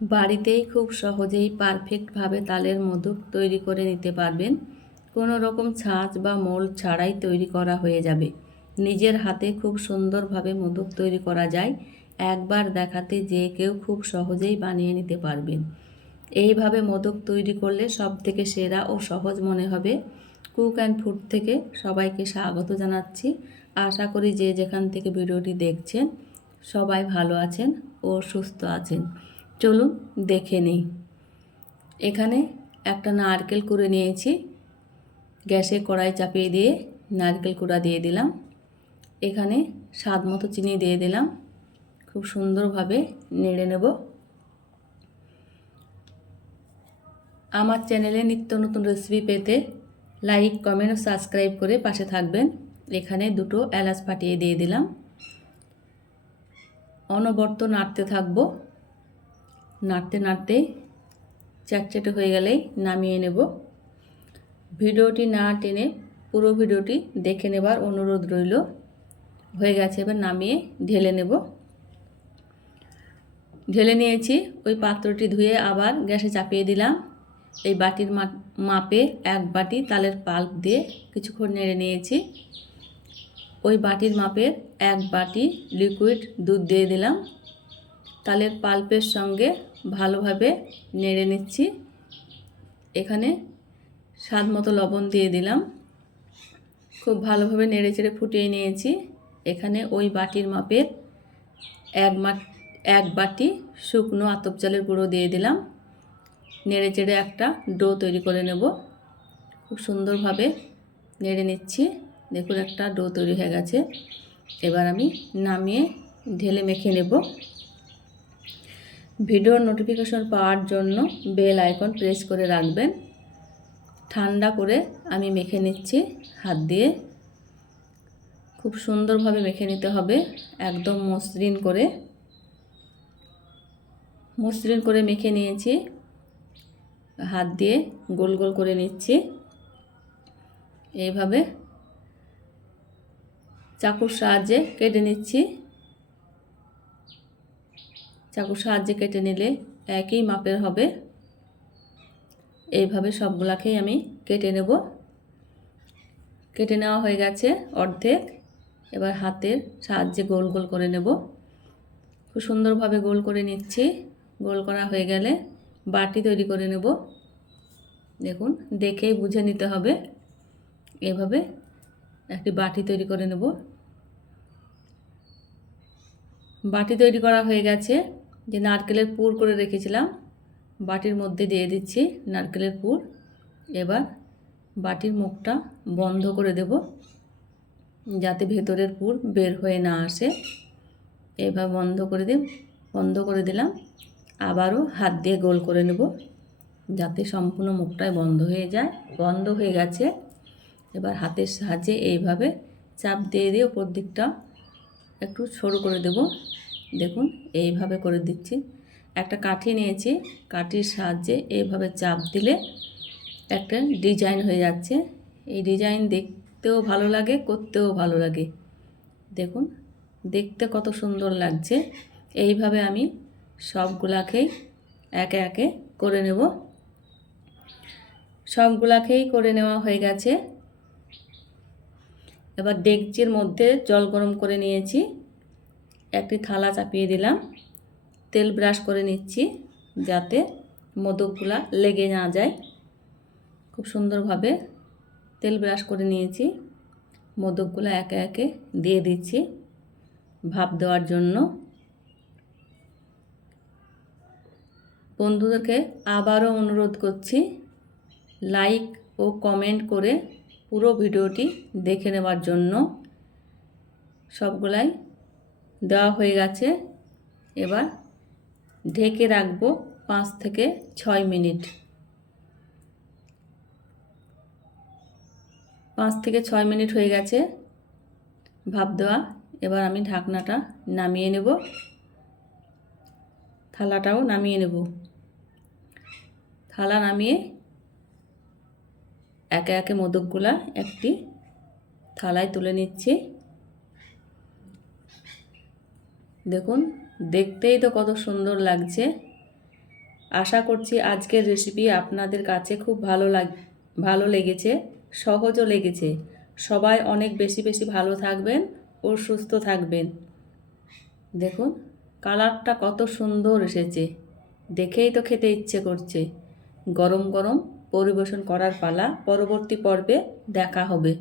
বাড়িতেই খুব সহজেই পারফেক্টভাবে তালের মোদক তৈরি করে নিতে পারবেন। কোনো রকম ছাঁচ বা মোল্ড ছাড়াই তৈরি করা হয়ে যাবে। নিজের হাতে খুব সুন্দরভাবে মোদক তৈরি করা যায়। একবার দেখাতে যে কেউ খুব সহজেই বানিয়ে নিতে পারবেন। এইভাবে মোদক তৈরি করলে সব থেকে সেরা ও সহজ মনে হবে। কুক অ্যান্ড ফুড থেকে সবাইকে স্বাগত জানাচ্ছি। আশা করি যে যেখান থেকে ভিডিওটি দেখছেন, সবাই ভালো আছেন ও সুস্থ আছেন। চলুন দেখে নিই। এখানে একটা নারকেল কুড়ে নিয়েছি। গ্যাসে কড়াই চাপিয়ে দিয়ে নারকেল কুড়া দিয়ে দিলাম। এখানে স্বাদ মতো চিনি দিয়ে দিলাম। খুব সুন্দরভাবে নেড়ে নেব। আমার চ্যানেলে নিত্য নতুন রেসিপি পেতে লাইক কমেন্ট ও সাবস্ক্রাইব করে পাশে থাকবেন। এখানে দুটো এলাচ ফাটিয়ে দিয়ে দিলাম। অনবর্ত নাড়তে থাকব। নাড়তে নাড়তে চ্যাটচ্যাটে হয়ে গেলেই নামিয়ে নেব। ভিডিওটি না টেনে পুরো ভিডিওটি দেখে নেবার অনুরোধ রইল। হয়ে গেছে, এবার নামিয়ে ঢেলে নেব। ঢেলে নিয়েছি, ওই পাত্রটি ধুয়ে আবার গ্যাসে চাপিয়ে দিলাম। এই বাটির মাপে এক বাটি তালের পাল্প দিয়ে কিছুক্ষণ নেড়ে নিয়েছি। ওই বাটির মাপের এক বাটি লিকুইড দুধ দিয়ে দিলাম। তালের পাল্পের সঙ্গে ভালোভাবে নেড়ে নিচ্ছি। এখানে স্বাদ মতো লবণ দিয়ে দিলাম। খুব ভালোভাবে নেড়ে চেড়ে ফুটিয়ে নিয়েছি। এখানে ওই বাটির মাপের এক এক বাটি শুকনো আতপ চালের গুঁড়ো দিয়ে দিলাম। নেড়ে চেড়ে একটা ডো তৈরি করে নেব। খুব সুন্দরভাবে নেড়ে নিচ্ছি। দেখুন একটা ডো তৈরি হয়ে গেছে। এবার আমি নামিয়ে ঢেলে মেখে নেব। ভিডিওর নোটিফিকেশন পাওয়ার জন্য বেল আইকন প্রেস করে রাখবেন। ঠান্ডা করে আমি মেখে নিচ্ছি হাত দিয়ে। খুব সুন্দরভাবে মেখে নিতে হবে, একদম মসৃণ করে। মসৃণ করে মেখে নিয়েছি। হাত দিয়ে গোল গোল করে নিচ্ছি। এইভাবে চাকুর সাহায্যে কেটে নিচ্ছি। চাকুর সাহায্যে কেটে নিলে একই মাপের হবে। এইভাবে সবগুলাকেই আমি কেটে নেব। কেটে নেওয়া হয়ে গেছে অর্ধেক। এবার হাতের সাহায্যে গোল গোল করে নেব। খুব সুন্দরভাবে গোল করে নিচ্ছি। গোল করা হয়ে গেলে বাটি তৈরি করে নেব। দেখুন, দেখেই বুঝে নিতে হবে। এভাবে একটি বাটি তৈরি করে নেব। বাটি তৈরি করা হয়ে গেছে। যে নারকেলের পুর করে রেখেছিলাম, বাটির মধ্যে দিয়ে দিচ্ছি নারকেলের পুর। এবার বাটির মুখটা বন্ধ করে দেব, যাতে ভেতরের পুর বের হয়ে না আসে। এবার বন্ধ করে দিই বন্ধ করে দিলাম, আবারও হাত দিয়ে গোল করে নেব, যাতে সম্পূর্ণ মুখটাই বন্ধ হয়ে যায়। বন্ধ হয়ে গেছে, এবার হাতের সাহায্যে এইভাবে চাপ দিয়ে দিয়ে ওপর দিকটা একটু সরু করে দেব। দেখুন, এইভাবে করে দিচ্ছি। একটা কাঠি নিয়েছি, কাঠির সাহায্যে এইভাবে চাপ দিলে একটা ডিজাইন হয়ে যাচ্ছে। এই ডিজাইন দেখতেও ভালো লাগে, করতেও ভালো লাগে। দেখুন, দেখতে কত সুন্দর লাগছে। এইভাবে আমি সবগুলাকেই একে একে করে নেব। সবগুলাকেই করে নেওয়া হয়ে গেছে। এবার ডেকচির মধ্যে জল গরম করে নিয়েছি। একটি থালা চাপিয়ে দিলাম। তেল ব্রাশ করে নিচ্ছি যাতে মোদকগুলা লেগে না যায়। খুব সুন্দরভাবে তেল ব্রাশ করে নিয়েছি। মোদকগুলো একে একে দিয়ে দিচ্ছি ভাপ দেওয়ার জন্য। বন্ধুদেরকে আবারও অনুরোধ করছি, লাইক ও কমেন্ট করে পুরো ভিডিওটি দেখে নেওয়ার জন্য। সবগুলাই দেওয়া হয়ে গেছে। এবার ঢেকে রাখব পাঁচ থেকে ছয় মিনিট। পাঁচ থেকে ছয় মিনিট হয়ে গেছে ভাপ দেওয়া। এবার আমি ঢাকনাটা নামিয়ে নেব। থালাটাও নামিয়ে নেব। থালা নামিয়ে একে একে মোদকগুলা একটি থালায় তুলে নিচ্ছি। দেখুন, দেখতেই তো কত সুন্দর লাগছে। আশা করছি আজকের রেসিপি আপনাদের কাছে খুব ভালো লাগ, ভালো লেগেছে, সহজও লেগেছে। সবাই অনেক বেশি বেশি ভালো থাকবেন ও সুস্থ থাকবেন। দেখুন, কালারটা কত সুন্দর এসেছে। দেখেই তো খেতে ইচ্ছে করছে। গরম গরম পরিবেশন করার পালা। পরবর্তী পর্বে দেখা হবে।